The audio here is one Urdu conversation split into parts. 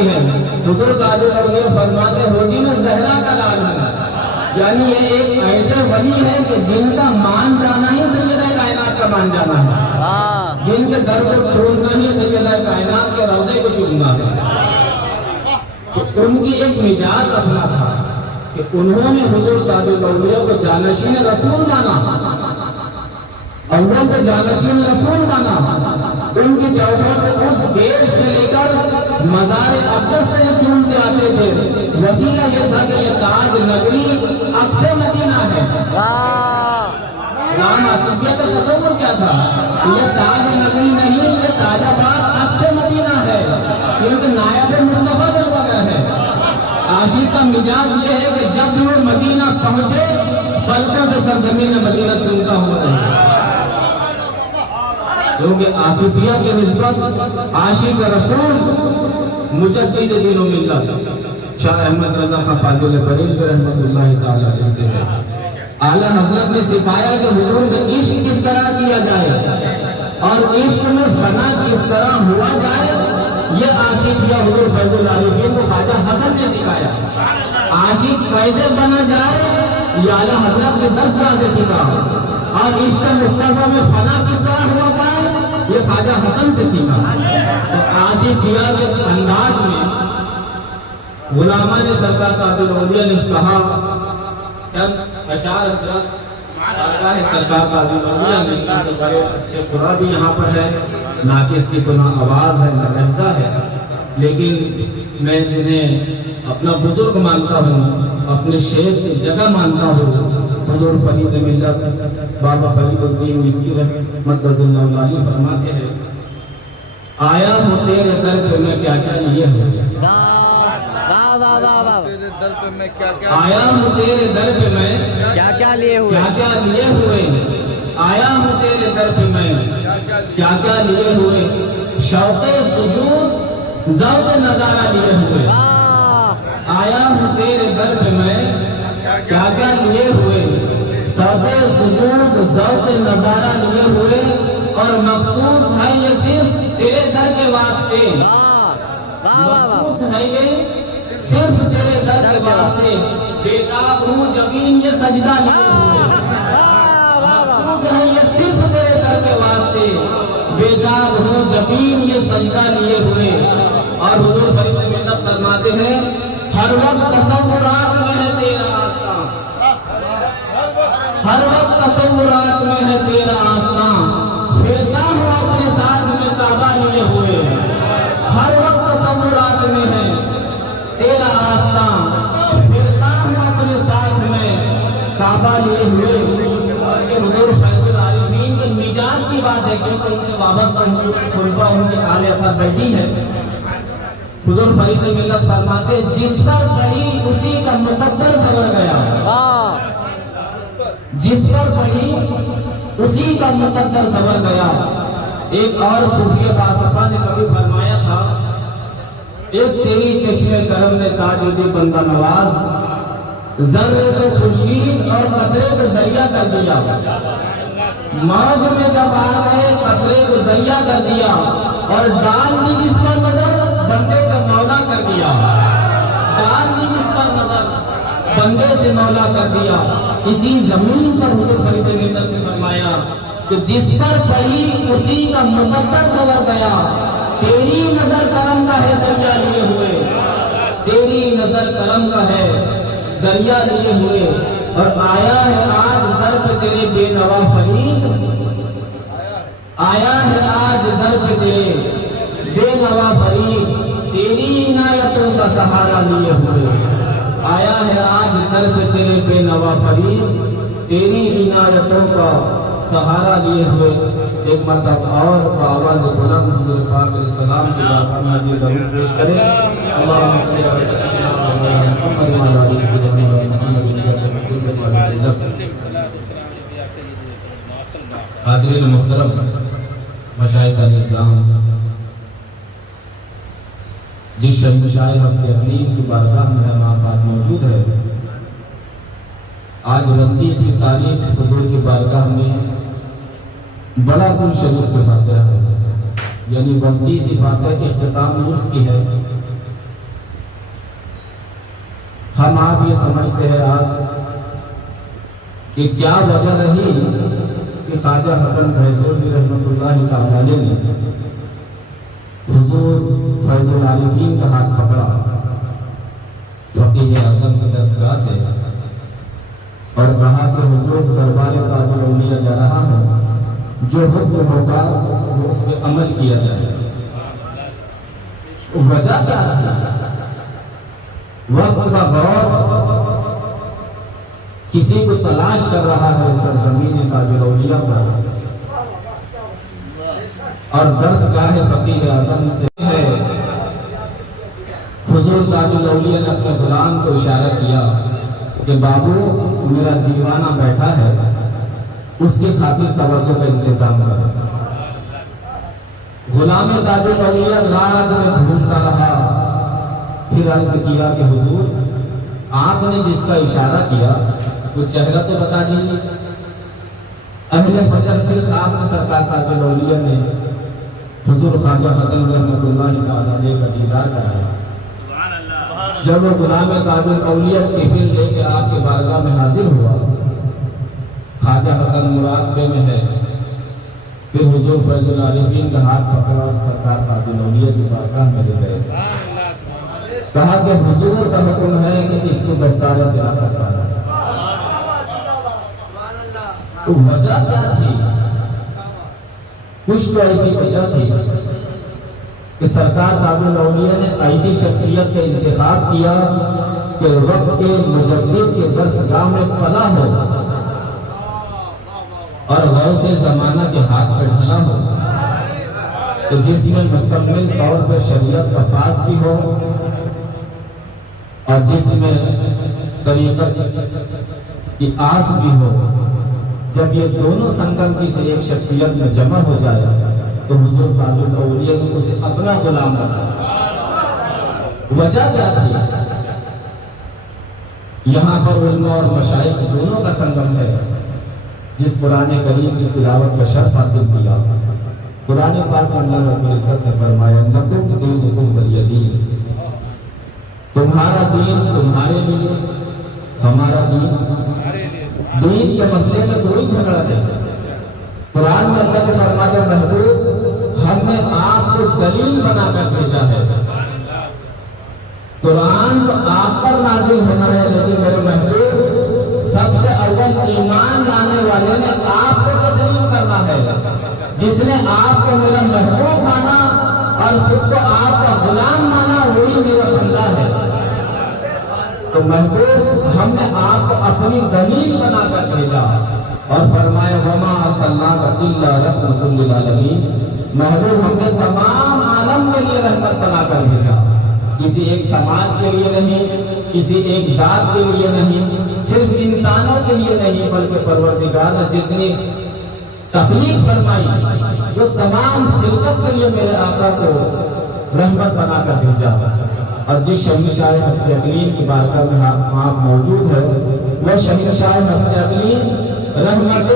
چکی ہے. حضور تاج الاولیاء فرماتے ہوگی میں زہرا کا لال ہوں. یعنی یہ ایک ایسے ولی ہے کہ جن کا مان جانا ہی سیدہ کائنات کا مان جانا ہے. جن کے در کو چھوڑنا ہی سیدہ کائنات کے روضے کو چھوڑنا ہے. تو ان کی ایک مزاج اپنا تھا کہ انہوں نے حضور تاج الاولیاء کو جانشین رسول مانا. اول کو جانشین رسول مانا. ان کی چوکھٹ کو اس گیٹ سے لے کر مزار اقدس سے چونتے آتے تھے. وسیلہ یہ تھا کہ یہ تاج نگری اقصی مدینہ ہے. رام آصفیہ کا تصور کیا تھا؟ یہ تاج نگری نہیں، یہ تاج آباد اقصی مدینہ ہے، کیونکہ نائب مصطفیٰ دربگر ہے. عاشق کا مزاج یہ ہے کہ جب وہ مدینہ پہنچے پلکوں سے سرزمین مدینہ چونتا ہوا رہے. کیونکہ آصفیہ کی نسبت عاشق رسول مجدد دین و ملت شاہ احمد رضا خان فاضل بریلوی رحمۃ اللہ تعالی علیہ سے ہے. اعلیٰ حضرت نے سکھایا کہ حضور سے عشق کس طرح کیا جائے اور عشق میں فنا کس طرح ہوا جائے. یہ آصفیہ حضور فیض العارفین کو خواجہ حسن نے سکھایا. عاشق کیسے بنا جائے یہ اعلیٰ حضرت نے 10 بار سے سیکھا. اور عشق مصطفیٰ میں فنا کس طرح ہوا جائے یہ خواجہ حسن سے سیکھا. تو آصفیہ کے انداز میں غلامان سرکار تاج الاولیاء نے کہا چند اشعار حضرت سرکار تاج الاولیاء نے کہ بڑے اچھے قرآن بھی یہاں پر ہے. ناقص کی تو نہ آواز ہے نہ لہجہ ہے، لیکن میں جنہیں اپنا بزرگ مانتا ہوں، اپنے شیخ کی جگہ مانتا ہوں، حضور فرید ملت بابا فرید الدین مصری رحمۃ اللہ علیہ فرماتے ہیں آیا ہوں تیرے در پہ میں کیا کیا لیے ہوئے. آیا ہوں تیرے در پہ میں کیا کیا لیے ہوئے. آیا ہوں تیرے در پہ میں کیا کیا لیے ہوئے. شوق سجود ذوق نظارہ لیے ہوئے. آیا ہوں تیرے در پہ میں کیا کیا لیے ہوئے. شوق سجود ذوق نظارہ لیے ہوئے اور مخصوص ہے یہ صرف تیرے در کے واسطے. مخصوص ہے یہ صرف تیرے در کے واسطے. بیتاب ہوں زمین یہ سجدہ لیے ہوئے. مخصوص ہے یہ صرف تیرے در کے واسطے. بیتاب ہوں زمین یہ سجدہ لیے ہوئے. اور حضور فرید ملت فرماتے ہیں ہر وقت تصورات میں ہے تیرا آستان. ہر وقت تصورات میں ہے تیرا آستان. پھرتا ہوں اپنے ساتھ میں کعبہ لیے ہوئے. ہر وقت تصورات میں ہے تیرا آستان. پھرتا ہوں اپنے ساتھ میں کعبہ لیے ہوئے. حضور فیض العارفین کے مزاج کی بات ہے کیونکہ ان سے وابستہ خلفاء ان کی آل اثر بیٹھی ہے. حضور فرید ملت فرماتے جس پر پڑھی اسی کا مقدر سنور گیا. جس پر پڑھی اسی کا مقدر سنور گیا. ایک اور صوفی باصفا نے کبھی فرمایا تھا ایک تیری چشم کرم نے تاج دی بندہ نواز ذرے کو خورشید اور قطرے کو دریا کر دیا. موج میں جب آ گئے قطرے کو دریا کر دیا اور ڈال دی جس پر نظر بندے کا مولا کر دیا. ڈال دی جس پر نظر بندے سے مولا کر دیا. اسی زمین پر حضور فرید ملت نے فرمایا کہ جس پر پڑھی اسی کا مقدر سنور گیا. تیری نظر کرم کا ہے دریا لیے ہوئے. تیری نظر کرم کا ہے دریا لیے ہوئے. اور آیا ہے آج در پہ تیرے بے نوا فرید. آیا ہے آج در پہ تیرے بے نوا فرید. تیری عنایتوں کا سہارا لیے ہوئے. آیا ہے آج در پہ تیرے بے نوا فرید. تیری عنایتوں کا سہارا لیے ہوئے. ایک مرتبہ اور بآواز بلند حضور پاک علیہ السلام کی بارگاہ میں یہ درود پیش کریں. اللہم صلی علی سیدنا محمد وعلی آلہ سیدنا محمد. حاضرین محترم مشائخ اسلام، جس شہنشاہ ہفت اقلیم کی بارگاہ میں ہم آپ موجود ہے، آج 29 تاریخ حضور کی بارگاہ میں بڑا کل شریف کے فاتحہ ہے. یعنی 29 فاتحہ اختتام عرس کی ہے. سمجھتے ہیں آج کہ کیا وجہ رہی کہ خواجہ حسن بھیسوری رحمۃ اللہ تعالی علیہ نے حضور فیض العارفین کا ہاتھ پکڑا فقیہ اعظم کی درگاہ سے اور کہا کہ حضور دربار تاج الاولیاء جا رہا ہوں، جو حکم ہوگا وہ اس پہ عمل کیا جائے۔ وجہ کیا ہے؟ وقت کا غوث کسی کو تلاش کر رہا ہے سرزمین تاج الاولیاء پر، اور درس گاہ فقیہ اعظم ہے۔ حضور تاج الاولیاء نے اپنے غلام کو اشارہ کیا کہ بابو میرا دیوانہ بیٹھا ہے، اس کی خاطر توجہ کا انتظام کرو۔ غلام تاج الاولیاء رات میں گھومتا رہا، پھر عرض کیا کہ حضور آپ نے جس کا اشارہ کیا وہ چہرہ تو بتا دیجیے۔ اہل فجر پھر خواب میں سرکار تاج الاولیاء نے حضور خواجہ حسن رحمۃ اللہ تعالی علیہ کا دیدار کرایا۔ جب وہ غلام تاج الاولیاء ٹفن لے کے آپ کے بارگاہ میں حاضر ہوا، خواجہ حسن مراقبے میں ہے، پھر حضور فیض العارفین کا ہاتھ پکڑا اور سرکار تاج الاولیاء کی بارگاہ میں لے گئے، کہا کہ حضور کا حکم ہے کہ اس کو دستار خلافت پانا۔ تو وجہ کیا تھی؟ کچھ تو ایسی وجہ تھی کہ سرکار تاج الاولیاء نے ایسی شخصیت کا انتخاب کیا کہ وقت کے مجدد کے درسگاہ میں پلا ہو اور غوث زمانہ کے ہاتھ پہ ڈھلا ہو، تو جس میں مکمل طور پر شریعت کا پاس بھی ہو اور جس میں طریقت کی آس بھی ہو۔ جب یہ دونوں سنگم کی سے ایک شخصیت میں جمع ہو جائے تو حضور تاج الاولیاء نے اسے اپنا غلام بنایا۔ وجہ کیا تھی؟ یہاں پر علماء اور مشائخ دونوں کا سنگم ہے، جس قرآن کریم کی تلاوت کا شرف حاصل کیا۔ قرآن پاک میں اللہ رب العزت نے فرمایا لکم دینکم ولی دین، تمہارا دین تمہارے لیے، ہمارا دین دین کے مسئلے میں کوئی جھگڑا نہیں۔ قرآن میں اللہ نے فرمایا محبوب ہم نے آپ کو دلیل بنا کر بھیجا ہے۔ قرآن تو آپ پر نازل ہونا ہے، لیکن میرے محبوب سب سے اول ایمان لانے والے نے آپ کو تسلیم کرنا ہے۔ جس نے آپ کو میرا محبوب مانا اور خود کو آپ کا غلام مانا وہی میرا بندہ ہے۔ تو محبوب ہم نے آپ کو اپنی دلیل بنا کر بھیجا اور فرمایا وما ارسلناک الا رحمۃ للعالمین، محبوب ہم نے تمام عالم کے لیے رحمت بنا کر بھیجا، کسی ایک سماج کے لیے نہیں، کسی ایک ذات کے لیے نہیں، صرف انسانوں کے لیے نہیں، بلکہ پروردگار نے جتنی تخلیق فرمائی وہ تمام خلقت کے لیے میرے آقا کو رحمت بنا کر بھیجا۔ اور جس شہنشاہ ہست اقلیم کی بارگاہ میں آپ موجود ہے وہ شہنشاہ ہست اقلیم رحمت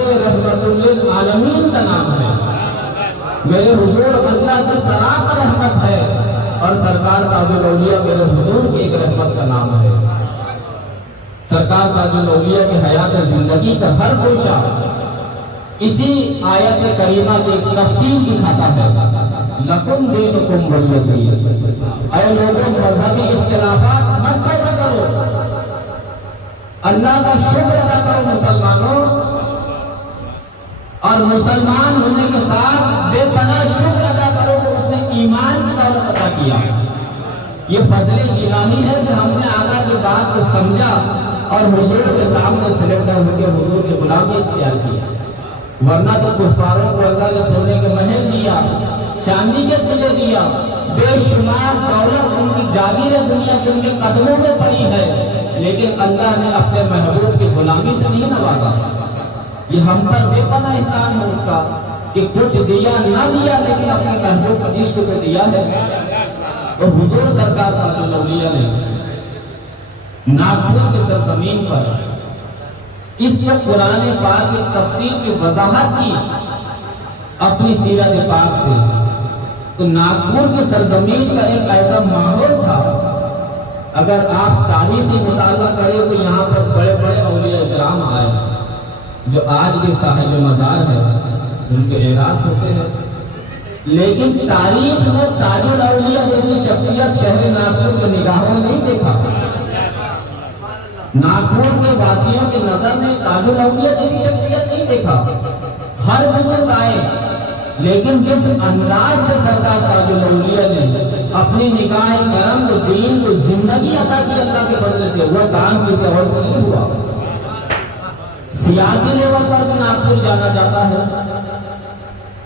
للعالمین کا نام ہے۔ میرے حضور اللہ کی سراپر رحمت ہے اور سرکار تاج الاولیاء میرے حضور کی ایک رحمت کا نام ہے۔ سرکار تاج الاولیاء کی حیات زندگی کا ہر گوشہ اسی آیت کریمہ کی ایک تفصیل دکھاتا ہے لکم دینکم ولی دین۔ اے لوگوں مذہبی اختلافات مت پیدا کرو، اللہ کا شکر ادا کرو مسلمانوں، اور مسلمان ہونے کے ساتھ بے پناہ شکر ادا کرو کہ اس نے ایمان کی دولت عطا کیا۔ یہ فضل الہی ہے کہ ہم نے آقا کی بات کو سمجھا اور حضور کے سامنے سرنڈر ہو کے حضور کی غلامی اختیار کیا، ورنہ تو کفاروں کو اللہ نے سونے کے محل دیا، چاندی کے قلعے دیا، بے شمار دولت ان کی جاگیر دنیا کے ان کے قدموں میں پڑی ہے، لیکن اللہ نے اپنے محبوب کی غلامی سے نہیں نوازا۔ یہ ہم پر بے پناہ احسان ہے اس کا کہ کچھ دیا نہ دیا لیکن اپنے محبوب کا عشق کو دیا ہے۔ اور حضور سرکار تاج الاولیاء نے ناگپور کی سرزمین پر اس کو قرآن پاک کی تفسیر کی وضاحت کی اپنی سیرت پاک سے، تو ناگپور کی سرزمین کا ایک ایسا ماحول تھا، اگر آپ تاریخی مطالعہ کریں تو یہاں پر بڑے بڑے اولیاء اکرام آئے جو آج بھی صاحب مزار ہے، ان کے اعراض ہوتے ہیں، لیکن تاریخ میں تاج الاولیاء جیسی شخصیت شہر ناگپور کے نگاہوں میں نہیں دیکھا۔ ناگپور کے واسیوں کی نظر میں تاج الاولیاء جیسی شخصیت نہیں دیکھا۔ ہر بزرگ آئے، لیکن جس انداز سے سرکار تاج الاولیاء نے اپنی نگاہ کرم کو، دین کو زندگی عطا کی اللہ کے فضل سے، وہ کام کسی اور سے نہیں ہوا۔ سیاسی لیول پر بھی ناگپور جانا جاتا ہے۔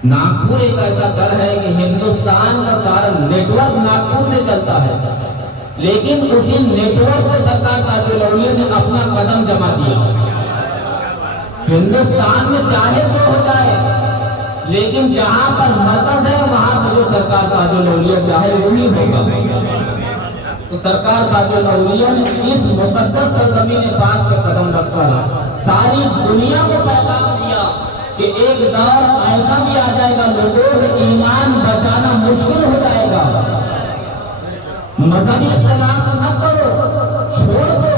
ناگپور ایک ایسا گھر ہے کہ ہندوستان کا سارا نیٹ ورک ناگپور سے چلتا ہے، لیکن اسی نیٹ ورک سے سرکار تاج الاولیاء نے اپنا قدم جما دیا۔ ہندوستان میں چاہے تو ہو جائے، لیکن جہاں پر مرکز ہے وہاں پر جو سرکار تاج الاولیاء چاہے وہی ہوگا۔ تو سرکار تاج الاولیاء نے اس مقدس سرزمین پاک پہ قدم رکھ کر ساری دنیا کو پیغام دیا کہ ایک دور ایسا بھی آ جائے گا لوگوں کے ایمان بچانا مشکل ہو جائے گا۔ مذہبی اختلاف نہ کرو، چھوڑ دو،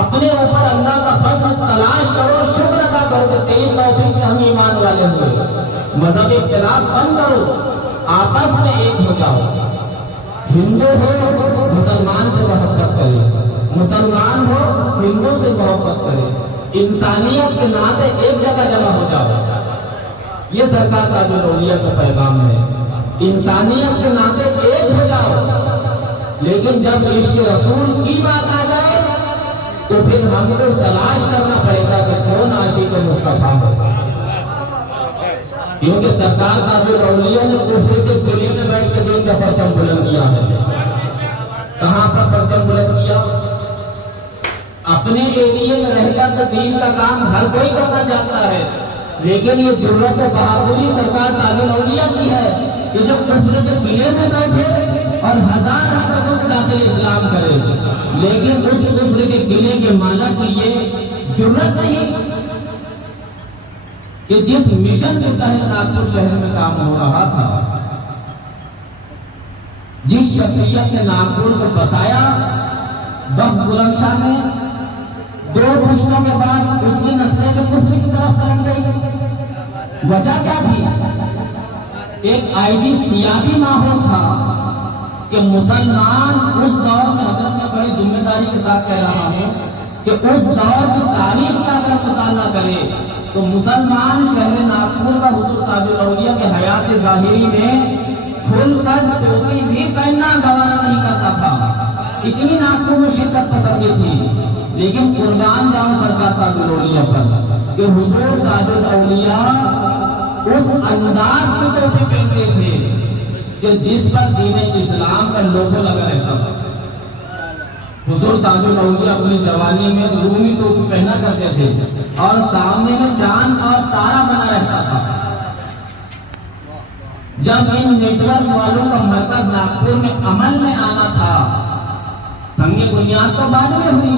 اپنے اوپر اللہ کا فضل تلاش کرو، شکر ادا کرو کہ تیری توفیق سے ہم ایمان والے ہوئے۔ مذہبی اختلاف بند کرو، آپس میں ایک ہو جاؤ۔ ہندو ہو مسلمان سے محبت کرے، مسلمان ہو ہندو سے محبت کرے، انسانیت کے ناطے ایک جگہ جمع ہو جاؤ۔ یہ سرکار تاج الاولیاء کا پیغام ہے، انسانیت کے ناطے ایک ہو جاؤ۔ لیکن جب عشق رسول کی بات آ جائے تو پھر ہم کو تلاش کرنا پڑے گا کہ کون عاشق مصطفیٰ ہو، کیونکہ سرکار تاج الاولیاء نے کفر کے گلے میں بیٹھ کے دین کا پرچم بلند کیا ہے۔ کہاں پر پرچم بلند کیا؟ اپنے ایریے میں رہ کر تو دین کا کام ہر کوئی کرنا چاہتا ہے، لیکن یہ جرأت و بہادری سرکار تاج الاولیاء کی ہے کہ جو کفر کے قلعے میں بیٹھے اور ہزار قدموں کے داخل اسلام کرے، لیکن اس کفر کے قلعے کے مالک کی یہ جرأت نہیں کہ جس مشن کے تحت ناگپور شہر میں کام ہو رہا تھا، جس شخصیت نے ناگپور کو بسایا، بخت بلند شاہ نے 2 پشتوں کے بعد اس کی نسلیں جو کفر کی طرف پلٹ گئی۔ وجہ کیا تھی؟ ایک ایسی سیاسی ماحول تھا کہ مسلمان اس دور میں، حضرت میں بڑی ذمہ داری کے ساتھ کہہ رہا ہوں کہ اس دور کی تاریخ کا اگر مطالعہ کرے تو مسلمان شہر ناگپور کا حضور تاج الاولیاء کے حیات ظاہری میں کھل کر ٹوپی بھی پہننا گوارا نہیں کرتا تھا، اتنی ناگپور میں شدت پسندی تھی۔ لیکن قربان جاؤ سرکار تاج الاولیاء پر کہ حضور تاج الاولیاء اس انداز کی ٹوپی پہنتے تھے کہ جس پر دین اسلام کا لوگو لگا رہتا تھا۔ حضور تاج الاولیاء اپنی جوانی میں رومی ٹوپی پہنا کرتے تھے اور سامنے میں چاند اور تارا بنا رہتا تھا۔ جب ان نیٹ ورک والوں کا مرکز ناگپور میں عمل میں آنا تھا، سنگ بنیاد تو بعد میں ہوئی،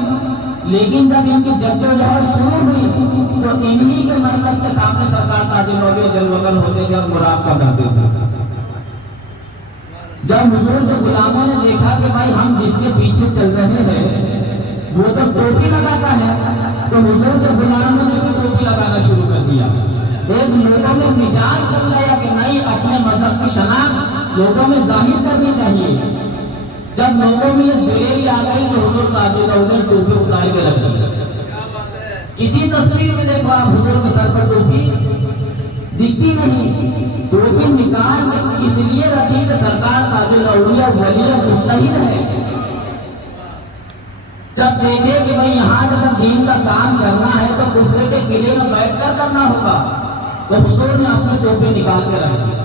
لیکن جب ان کی جدوجہد شروع ہوئی تو انہی کے مرکز کے سامنے سرکار تاج الاولیاء جلوگر ہوتے تھے اور مراقبہ کرتے تھے۔ جب حضور کے غلاموں نے دیکھا کہ بھائی ہم جس کے پیچھے چل رہے ہیں وہ تو ٹوپی لگاتا ہے، تو حضور کے غلاموں نے بھی ٹوپی لگانا شروع کر دیا۔ ایک لوگوں میں مزاج کر لیا کہ نہیں، اپنے مذہب کی شناخت لوگوں میں ظاہر کرنی چاہیے۔ جب لوگوں میں یہ دلیری آ گئی تو حضور تاج الاولیاء نے ٹوپی اتار کے رکھ دی۔ اسی تصویر میں دیکھو آپ، حضور کے سر پر ٹوپی دکھتی نہیں، ٹوپی نکال کے اس لیے رکھی کہ سرکار تاج الاولیاء ولی مجتہد ہے۔ جب دیکھے کہ بھائی یہاں جب دین کا کام کرنا ہے تو کفر کے قلعے میں بیٹھ کر کرنا ہوگا، تو حضور نے اپنی ٹوپی نکال کے رکھ دی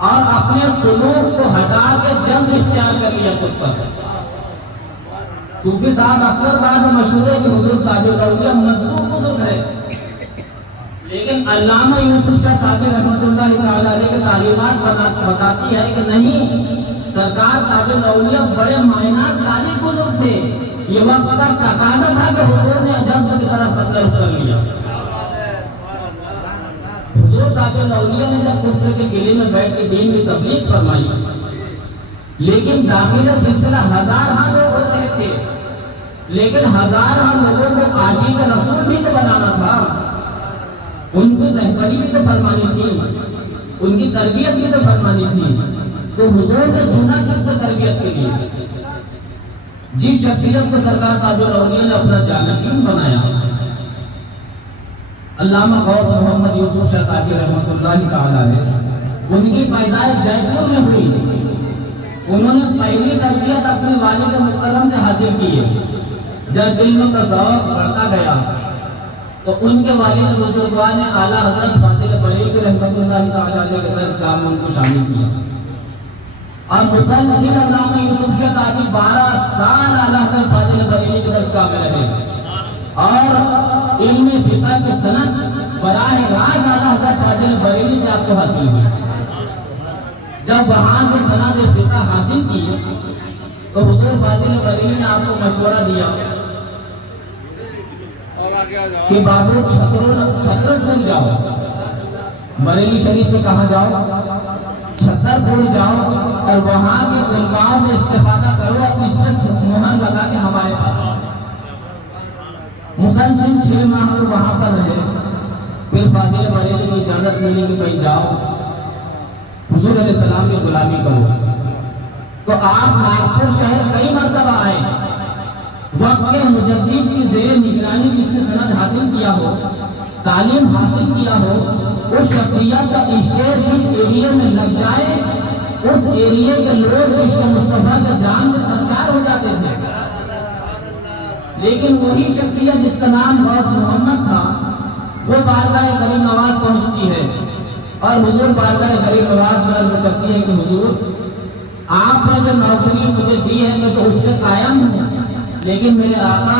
اور اپنے سلوک کو ہٹا کے جذب اختیار کر لیا خود پر۔ صوفی صاحب اکثر بات مشہور ہے کہ حضور تاج الاولیاء مجذوب بزرگ ہے، لیکن علامہ یوسف شاہ تاجی رحمۃ اللہ تعالیٰ علیہ کی تعلیمات بتاتی ہے کہ نہیں، سرکار تاج الاولیاء بڑے معنیٰ صالح بزرگ تھے۔ یہ وقت کا تقاضا تھا کہ حضور نے جذب کی طرف بدل کر لیا۔ حضور تاج الاولیاء نے جب کفر کے قلعے میں بیٹھ کے دین کی تبلیغ فرمائی لیکن داخل سلسلہ ہزارہ لوگ ہو رہے تھے، لیکن ہزارہ لوگوں کو عاشق رسول بھی تو بنانا تھا، ان کی رہبری بھی تو فرمانی تھی، ان کی تربیت بھی تو فرمانی تھی۔ تو حضور نے چنا کس کو تربیت کے لیے؟ جس شخصیت کو سرکار تاج الاولیاء نے اپنا جانشین بنایا، علامہ غوث محمد یوسف شاہ کاکی رحمۃ اللہ تعالی علیہ، ان کی پیدائش جے پور میں ہوئی۔ انہوں نے پہلی تربیت اپنے والد محترم سے حاصل کی ہے۔ جب علم کا ذوق بڑھتا گیا تو ان کے والد بزرگوار نے اعلیٰ حضرت فاضل بریلوی رحمۃ اللہ تعالی علیہ کے درسگاہ میں ان کو شامل کیا، اور مسلسل علامہ یوسف شاہ کاکی 12 سال اعلیٰ حضرت فاضل بریلوی کے درسگاہ میں رہے، اور علم فقہ کی سند براہ راست اعلیٰ حضرت فاضل بریلوی سے آپ کو حاصل ہوئی۔ جب وہاں سے سند فقہ حاصل کی تو حضور فاضل بریلوی نے آپ کو مشورہ دیا کہ بابو چھترپور جاؤ، بریلی شریف سے کہاں جاؤ؟ چھترپور جاؤ، اور وہاں کے علماء سے استفادہ کرو، اس میں مہر لگا کے ہمارے پاس۔ مسلسل 6 ماہ وہاں پر رہے، پھر فاضل بریلوی کی اجازت ملی کہ بھائی جاؤ حضور علیہ السلام کی غلامی کرو۔ تو آپ ناگپور شہر کئی مرتبہ آئے، وقت کے مجدد کی زیر نگرانی جس نے سند حاصل کیا ہو، تعلیم حاصل کیا ہو، اس شخصیت کا اسٹیج جس ایریے میں لگ جائے، اس ایریے کے لوگ عشق مصطفیٰ کے جام میں سرشار ہو جاتے تھے۔ لیکن وہی شخصیت جس کا نام غوث محمد تھا، وہ بارگاہ کریم نواز پہنچتی ہے، اور حضور بارگاہ کریم نواز میں عرض کرتی ہے کہ حضور آپ نے جو نوکری مجھے دی ہے میں تو اس پہ قائم ہوں، لیکن میرے آقا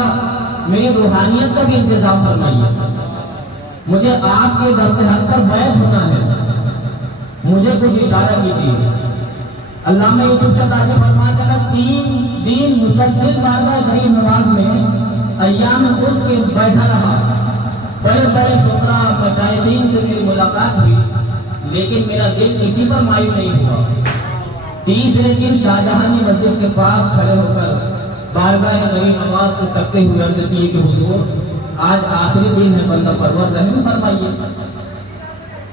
میری روحانیت کا بھی انتظام فرمائیے، مجھے آپ کے دستحل پر بیعت ہونا ہے، مجھے کچھ اشارہ کیجیے۔ علامہ یوسف شاہ کاکی فرماتے ہیں 3 دن مسلسل بارگاہ کریم نواز میں ایام اس کے بیٹھا رہا، بڑے بڑے فقراء مشائخین سے میری ملاقات ہوئی، لیکن میرا دل کسی پر مائل نہیں ہوا۔ تیسرے دن شاہجہانی مسجد کے پاس کھڑے ہو کر بارگاہ کریم نواز کو تکتے ہوئے عرض کی کہ حضور آج آخری دن ہے، بندہ پرور رحم فرمائیے۔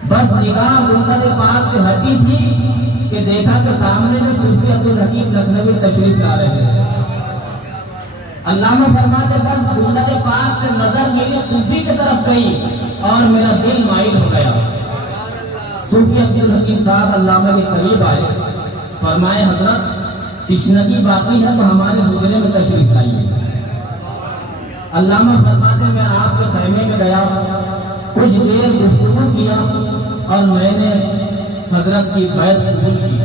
بس نگاہ گنبد پاک سے ہٹی تھی کہ دیکھا کہ سامنے سے صوفی عبدالحکیم لکھنوی تشریف لا رہے ہیں۔ علامہ فرماتے بس گنبد پاک سے نظر میری صوفی کی طرف گئی اور میرا دل مائل ہو گیا۔ صوفی عبدالحکیم صاحب علامہ کے قریب آئے، فرمائے حضرت تشنگی باقی ہے تو ہمارے حجرے میں تشریف لائیے۔ علامہ فرماتے میں آپ کے خیمے میں گیا، کچھ دیر گفتگو کیا اور میں نے حضرت کی بیعت قبول کی،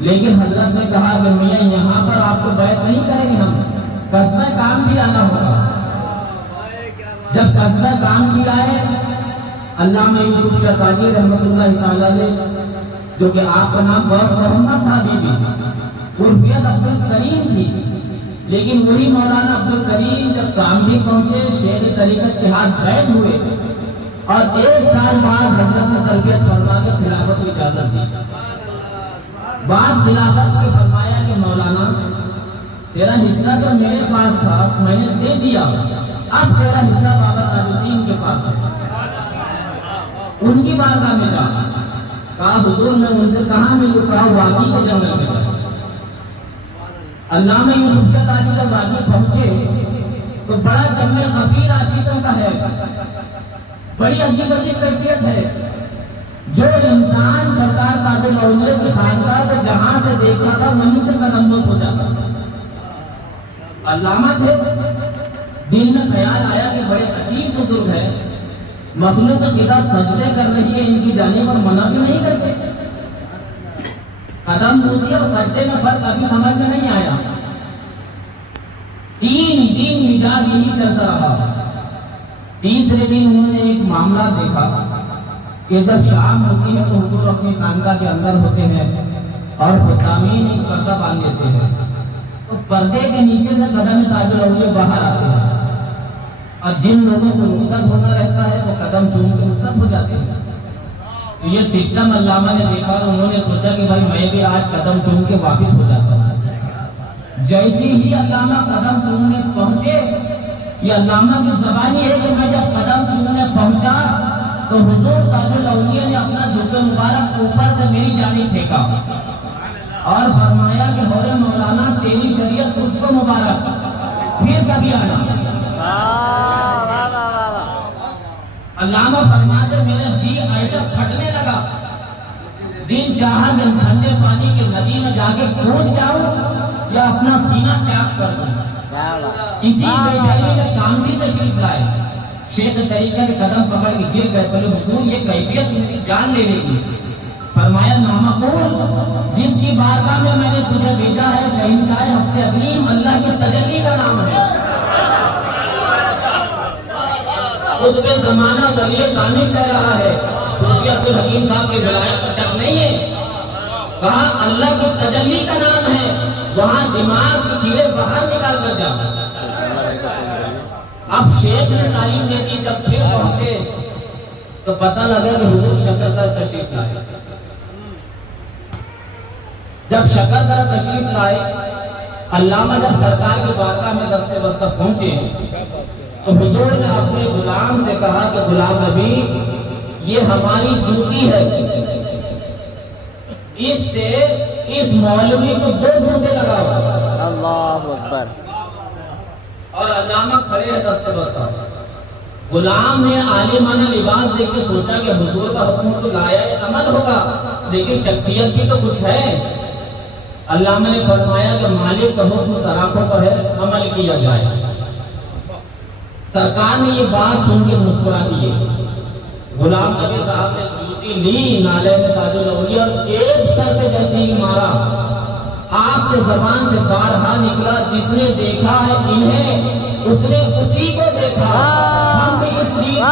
لیکن حضرت نے کہا کہ میاں یہاں پر آپ کو بیعت نہیں کریں گے، ہم قصبہ کام کی آنا ہوگا۔ جب قصبہ کام کی آئے، علامہ یوسف شاہ کاکی رحمۃ اللہ تعالی علیہ، جو کہ آپ کا نام غوث محمد تھا، بی بی عرفیت عبدالکریم تھی، لیکن وہی مولانا عبدالکریم جب کام بھی پہنچے، شیخ طریقت کے ہاتھ بیعت ہوئے، اور 1 سال بعد حضرت نے تربیت فرما کے خلافت کی اجازت دی۔ بعد خلافت کے فرمایا کہ مولانا تیرا حصہ تو میرے پاس تھا، میں نے دے دیا، اب تیرا حصہ بابا تاج الدین کے پاس ہے، ان کی بارگاہ میں جا۔ کہا حضور میں ان سے کہاں ملوں؟ کہا وادی کے جنگل میں۔ علامہ یوسف شاہ کاکی جب وادی پہنچے تو بڑا جنگل غفیر عاشقوں کا ہے، بڑی عجیب عجیب کیفیت ہے۔ جو انسان سرکار تاج الاولیاء کی خانقاہ کو جہاں سے دیکھتا تھا وہیں سے قدم ہو جاتا تھا۔ علامہ تھے، دل میں خیال آیا کہ بڑے عجیب بزرگ ہے، مخلوق خدا سجدے کر رہی ہے، ان کی جانب پر منع بھی نہیں کرتے، قدم پوچھیے اور سجدے میں فرق ابھی سمجھ میں نہیں آیا۔ 3 دن مزاج یہی چلتا رہا۔ تیسرے دن انہوں نے ایک معاملہ دیکھا کہ جب شام ہوتی ہے تو حضور اپنی خانقاہ کے اندر ہوتے ہیں اور خطامین ایک پردہ باندھ دیتے ہیں، تو پردے کے نیچے سے قدم تاج الاولیاء باہر آتے ہیں، اور جن لوگوں کو رخصت ہونا رہتا ہے وہ قدم چوم کے رخصت ہو جاتے ہیں۔ یہ سسٹم علامہ نے دیکھا اور انہوں نے سوچا کہ بھائی میں بھی آج قدم چوم کے واپس ہو جاتا ہوں۔ جیسے ہی علامہ قدم چومنے پہنچے، یہ علامہ کی زبانی ہے کہ میں جب قدم چومنے پہنچا تو حضور تاج الاولیاء نے اپنا جوبہ مبارک اوپر سے میری جانب پھینکا اور فرمایا کہ ہورے مولانا تیری شریعت تجھ کو مبارک، پھر کبھی آنا۔ علامہ فرماتے میرا جی ایسا پھٹنے لگا، دل چاہا کہ ٹھنڈے پانی کی ندی میں جا کے کود جاؤں یا اپنا سینہ چاک کر دوں۔ اسی بے چینی میں کام بھی تشریف لائے، شیخ طریقہ کے قدم پکڑ کے گر گئے، بولے حضور یہ کیفیت ان کی جان لینے کی۔ فرمایا نامقول، جس کی بارگاہ میں نے تجھے بھیجا ہے شہنشاہ ہفتے عظیم اللہ کی تجلی کا نام ہے، قطب زمانہ ولی کامل کہہ رہا ہے، صوفی عبدالحکیم صاحب کی ولایت کا شک نہیں ہے، کہا اللہ کی تجلی کا نام ہے، وہاں دماغ کی کیڑے باہر نکال کر جا۔ اب شیخ نے تعلیم دے دی، جب پھر پہنچے تو پتہ لگا کہ حضور شکردر تشریف لائے۔ جب شکردر تشریف لائے، علامہ جب سرکار کی بارگاہ میں دستے بستہ پہنچے تو حضور نے اپنے غلام سے کہا کہ غلام نبی یہ ہماری ڈیوٹی ہے، اس سے اس مولوی کو 2 جوتے لگاؤ۔ اللہ اکبر۔ اور علامہ کھڑے ہیں دستے بستہ، غلام نے عالمانہ لباس دیکھ کے سوچا کہ حضور کا حکم تو لایا ہے، عمل ہوگا، لیکن شخصیت بھی تو کچھ ہے۔ علامہ نے فرمایا کہ مالک کا حکم سراخوں پر ہے، عمل کیا جائے۔ سرکار نے یہ بات سن کے مسکرا دیے، غلام نبی صاحب نے جوتی لی نالے میں تاج الاولیاء اور ایک سر پہ جیسے ہی مارا، آپ کے زبان سے بارہا نکلا جس نے دیکھا ہے انہیں اس نے اسی کو دیکھا، ہم بھی اس لیے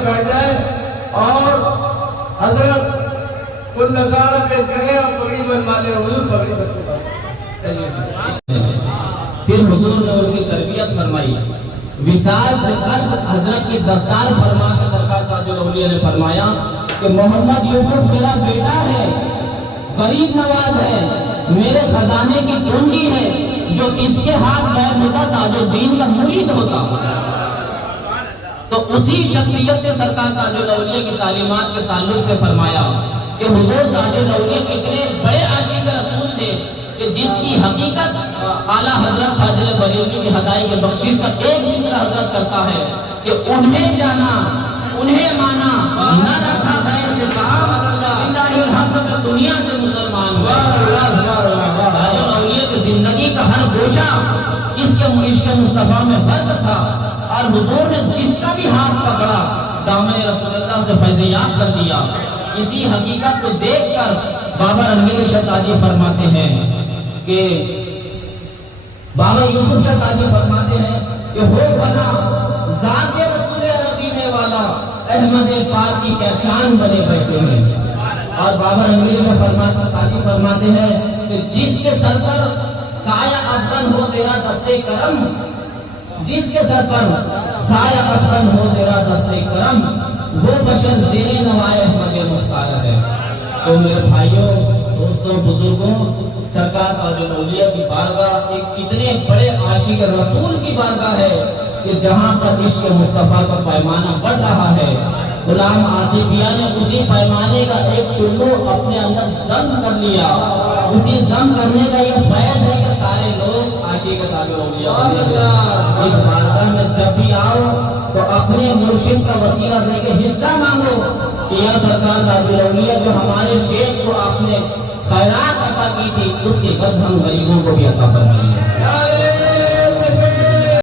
بیٹھ جائے اور حضرت ان نظارہ پیش کریں اور پگڑی بنوا لے، حضور پگڑی بنوا لے۔ پھر حضور نے ان کی تربیت فرمائی، وصال سے قبل حضرت کی دستار فرما کے سرکار تاج الاولیاء نے فرمایا کہ محمد یوسف میرا بیٹا ہے، غریب نواز ہے، میرے خزانے کی کنجی ہے، جو اس کے ہاتھ پیر ہوتا تاج الدین کا مرید ہوتا۔ تو اسی شخصیت سے سرکار تاج الاولیاء کی تعلیمات کے تعلق سے فرمایا کہ حضور تاج الاولیاء کتنے بڑے عاشق رسول تھے کہ جس کی حقیقت اعلیٰ حضرت فاضل بریلوی کی ہدایت کے بخشش کا ایک دوسرا حضرت کرتا ہے کہ انہیں جانا انہیں مانا نہ رکھا غیر سے کام اللہ الحمد کا دنیا سے مسلمان ہوا۔ تاج الاولیاء کی زندگی کا ہر گوشہ اس کے عشق مصطفیٰ میں غرق تھا اور حضور نے جس کا بھی ہاتھ پکڑا دامن رسول اللہ سے فیضیاب کر دیا۔ اسی حقیقت کو دیکھ کر بابا رنگیل شاہ تاجی فرماتے ہیں کہ بابا یوسف شاہ تاجی فرماتے ہیں کہ ہو بنا ذات رسول عربی میں والا احمد پاک کی کیا شان بنے بیٹھے ہیں۔ اور بابا رنگیل شاہ تاجی فرماتے ہیں کہ جس کے سر پر سایہ افغان ہو تیرا دستے کرم، جس کے سر پر سایہ افغان ہو تیرا دستے کرم، وہ بشر زیر نوائے احمد مختار ہے۔ تو میرے بھائیوں، دوستوں، بزرگوں، سرکار تاج الاولیاء کی بارگاہ ایک اتنے بڑے عاشق رسول کی بارگاہ ہے کہ جہاں پر عشق مصطفیٰ کا پیمانہ بڑھ رہا ہے، غلام آصفیہ نے اسی پیمانے کا ایک چلو اپنے اندر ضم کر لیا۔ اسی ضم کرنے کا یہ فیض ہے کہ سارے لوگ عاشق تاج الاولیاء بنے۔ اس بارگاہ میں جب بھی آؤ تو اپنے مرشد کا وسیلہ لے کے حصہ مانگو کہ یا سرکار تاج الاولیاء جو ہمارے شیخ کو آپ نے خیرات عطا کی تھی اس کے قدر ہم غریبوں کو بھی عطا فرمائیے۔